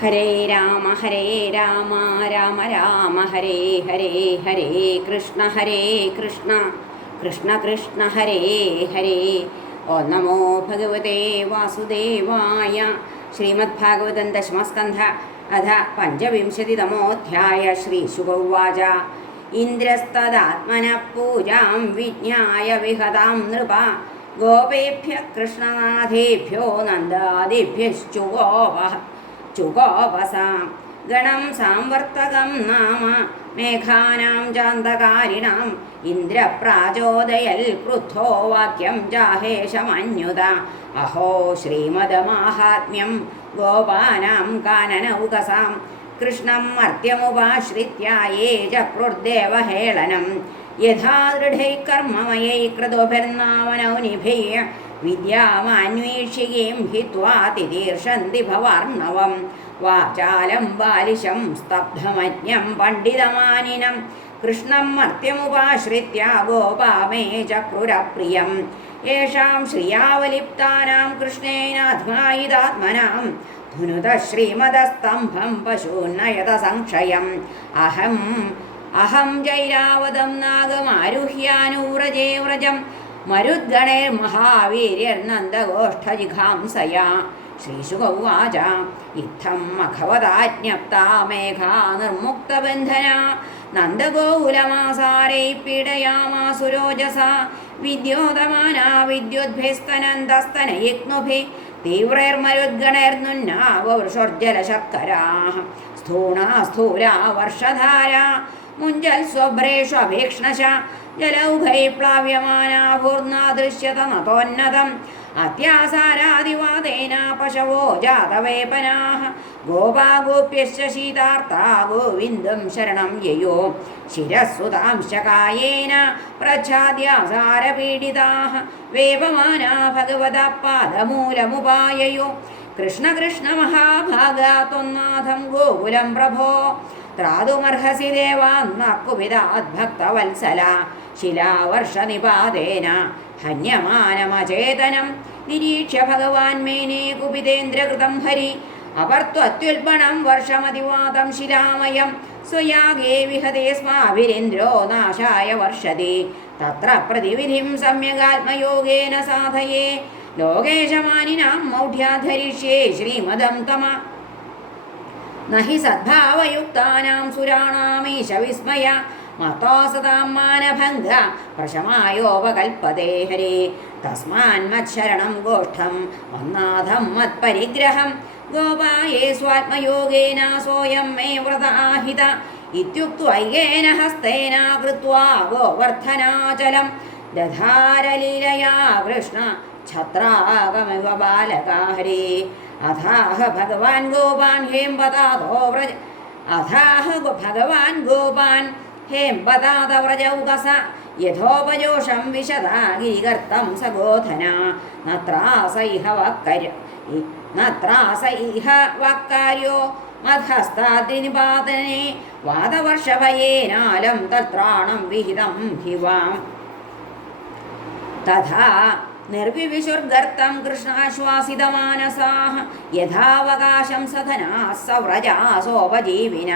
ഹരേ രാമ രാമ രാമ ഹരേ ഹരേ ഹരേ കൃഷ്ണ കൃഷ്ണ കൃഷ്ണ ഹരേ ഹരേ. ഓ നമോ ഭഗവതേ വാസുദേവായ. ശ്രീമദ്ഭാഗവതം ദശമസ്കന്ധ അഥ പഞ്ചവിംശതിതമോऽധ്യായ. ശ്രീശുക ഉവാച. ഇന്ദ്രസ്തദാത്മനഃ പൂജാം വിജ്ഞായ വിഹതാം നൃപ ഗോപേഭ്യഃ കൃഷ്ണനാഥേഭ്യോ നന്ദാദിഭ്യശ്ചുഗോപസാം ഗണം സാംവർത്തകം നാമ മേഘാനാം ചാന്തകാരിണാം ഇന്ദ്രപ്രാചോദയൽ ക്രുദ്ധോ വാക്യം ജാഹേഷമന്യുത. അഹോ ശ്രീമദമാഹാത്മ്യം ഗോപാനാം കാനനൗകസാം കൃഷ്ണം മർത്യമുപാശ്രിത്യ യേ ചക്രുർദേവഹേളനം യഥാ ദൃഢൈ കർമ്മമയൈ ക്രതുഭിർനാമനൗനിഭിः വിദ്യാമന്വേഷികീം ഹിത്വാ തിതീർഷന്തി ഭവാർണവം വാചാലം ബാലിശം സ്തബ്ധമജ്ഞം പണ്ഡിതമാനിനം കൃഷ്ണം മർത്യമുപാശ്രിത്യ ഗോപാമേ ചക്രുരപ്രിയം യേഷാം ശ്രിയാവലിപ്താനാം കൃഷ്ണേനാത്മായിതാത്മനാം ധുനുത ശ്രീമദസ്തംഭം പശൂന്നയത സംക്ഷയം അഹം ജൈരാവതം നാഗമാരുഹ്യാനൂരജേ വ്രജം മരുദ്ഗണൈർമഹാവീര്യർനന്ദഗോഷ്ഠജിഘാംസയാ. ശ്രീശുക ഉവാച. ഇത്തം അഖവതാജ്ഞപ്താ മേഘാ നിർമുക്തബന്ധന നന്ദഗോകുലമാസാരൈ പീഡയാമാസുരോജസാ വിദ്യോതമാനാ വിദ്യുദ്ഭിസ്തനന്തസ്തനയിഗ്നുഭിः തീവ്രൈർമരുദ്ഗണൈർനുന്നാവവൃഷോർജലശർക്കരാः സ്ഥൂണാ സ്ഥൂലാ വർഷധാരാ മുഞ്ചൽസ്വഭ്രേഷു അഭീക്ഷ്ണശ ജലൗഘൈ പ്ലാവ്യമാനാ ഭൂർനാദൃശ്യത നതോന്നതം അത്യാസാരാദിവാദേന പശവോ ജാതവേപനാः ഗോപാ ഗോപ്യശ്ച ശീതാർത്താ ഗോവിന്ദം ശരണം യയോ ശിരസ്സുതാംശകായേന പ്രച്ഛാദ്യാസാരപീഡിതാः വേപമാനാ ഭഗവതാ പാദമൂലമുപായയോ. കൃഷ്ണ കൃഷ്ണ മഹാഭാഗാ ത്വന്നാഥം ഗോകുലം പ്രഭോ ത്രാതുമർഹസി ദേവാന്നക്കുപിതാദ്ഭക്തവത്സല ശിലാവർഷനിപാതേന ഹന്യമാനമചേതനം നിരീക്ഷ്യ ഭഗവാൻ മേനേ കുപിതേന്ദ്രകൃതം ഹരി അപർത്വത്യുൽബണം വർഷമതിവാതം ശിലാമയം സ്വയാഗേ വിഹതേ സ്മാഭിരിന്ദ്രോ നാശായ വർഷതി തത്ര പ്രതിവിധിം സമ്യഗാത്മയോഗേന സാധയേ ലോകേശമാനിനാം മൗഢ്യാധരിഷ്യേ ശ്രീമദം തമ നഹി സദ്ഭാവയുക്താനാം സുരാണാമീശ വിസ്മയ മത്തോ സതാം മാനഭംഗ പ്രശമായോപകൽപ്പതേ ഹരേ തസ്മാന്മത്ശരണം ഗോഷ്ഠം വന്നാഥം മത്പരിഗ്രഹം ഗോപായേ സ്വാത്മയോഗേന സോയം മേ വ്രത ആഹിത ഇത്യുക്ത്വൈകേന ഹസ്തേന കൃത്വാ ഗോവർദ്ധനാചലം ദധാരലീലയാ കൃഷ്ണ ഛത്രാകമിവ ബാലകാ ഹരേ അഥാഹ ഭഗവാൻ ഗോപാൻ ഹേംബതാതോ വ്രജ അഥാഹ ഭഗവാൻ ഗോപാൻ ഹേംബതാത വ്രജൗകസ യഥോപജോഷം വിശദാ ഗിരികർത്തം സഗോധന നത്രാസൈഹ വക്കാര്യോ മധ്യസ്ഥാദ്രിനിപാതനെ വാദവർഷഭയേനാലം തത്രാണം വിഹിതം ഹിവാം തഥാ നിർവിവിശുർഗർത്തം കൃഷ്ണാശ്വാസിതമാനസാഃ യഥാവകാശം സധനാഃ സവ്രജാസോപജീവിന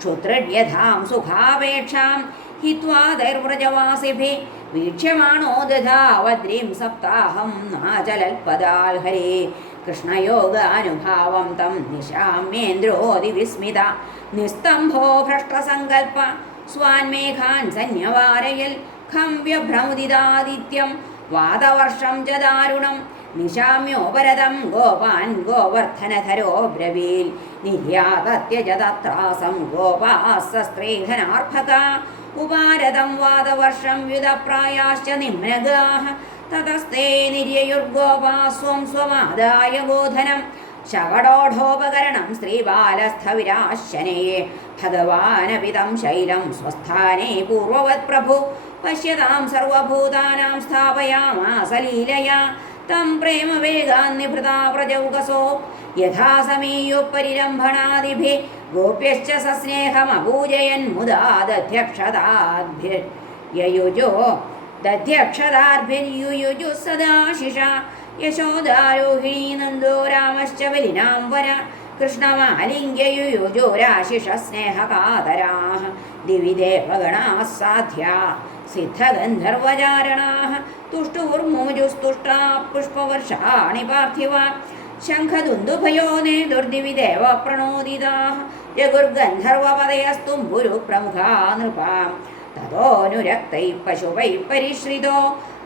ക്ഷുത്രിര്യഥാം സുഖാപേക്ഷാം ഹിത്വാ ദൈർവ്രജവാസിഭിः വീക്ഷ്യമാണോ ദധാവദ്രീം സപ്താഹം നാചലൽപദാൽ ഹരേ കൃഷ്ണയോഗാനുഭാവം തം നിശാമ്യേന്ദ്രോതിവിസ്മിത നിസ്തംഭോ ഭ്രഷ്ടസങ്കൽപ്പ സ്വാൻമേഘാൻ സന്യവാരയൽ ഖം വ്യഭ്രമുദിതാദിത്യം വാദവർഷം ച ദാരുണം നിശാമ്യോപരതം ഗോപാൻ ഗോവർദ്ധനധരോ ബ്രവീൽ നിര്യാതത്യജ തത്രാസം ഗോപാസ്സ്ത്രീധനാർഭക ഉപാരതം വാദവർഷം വ്യുതപ്രായാശ്ച നിമ്നഗാഃ തതസ്തേ നിര്യയുർഗോപാ സ്വം സ്വമാദായ ഗോധനം ശകടോഢോപകരണം സ്ത്രീബാലസ്ഥവിരാശനയെ ഭഗവാനപിതം ശൈലം സ്വസ്ഥാനേ പൂർവവത് പ്രഭു പശ്യതാം സർവഭൂതാനാം സ്ഥാപയാമാസ ലീലയാ തം പ്രേമവേഗാന്നിഭൃതാ വ്രജൗകസോ യഥാ സമീയോപരിരംഭണാദിഭിः ഗോപ്യശ്ച സസ്നേഹമപൂജയൻ മുദാ ദധ്യക്ഷതാർഭിര്യുയുജു സദാശിഷ യശോദാരോഹിണീ നന്ദോ രാമശ്ച ബലിനാം വര कृष्णमालिङ्ग्ययुयुजोराशिषस्नेहकातराः दिवि देवगणाः साध्या सिद्धगन्धर्वचारणाः तुष्टुर्मुमुजुस्तुष्टा पुष्पवर्षाणि पार्थिवा शङ्खदुन्दुभयो नेदुर्दिवि देव प्रणोदिताः जगुर्गन्धर्वपदयस्तुम्बुरुप्रमुखा नृपा ततोऽनुरक्तैः पशुपैः परिश्रितो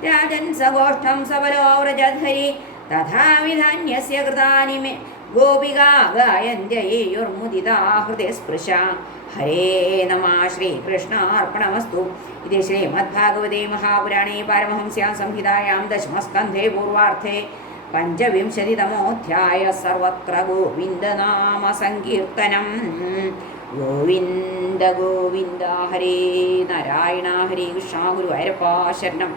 राजन् सगोष्ठं सबलो व्रजधरि तथा विधान्यस्य कृतानि मे गोपिका गायन्त्ययुर्मुदिता हृदयस्पृशा हरे नमः श्रीकृष्णार्पणमस्तु इति श्रीमद्भागवते महापुराणे पारमहंस्यां संहितायां दशमस्कन्धे पूर्वार्धे पञ्चविंशतितमोऽध्यायः सर्वत्र गोविन्दनामसङ्कीर्तनम् गोविन्द गोविन्द हरे नारायण हरे कृष्ण गुरुवायूरप्पा शरणम्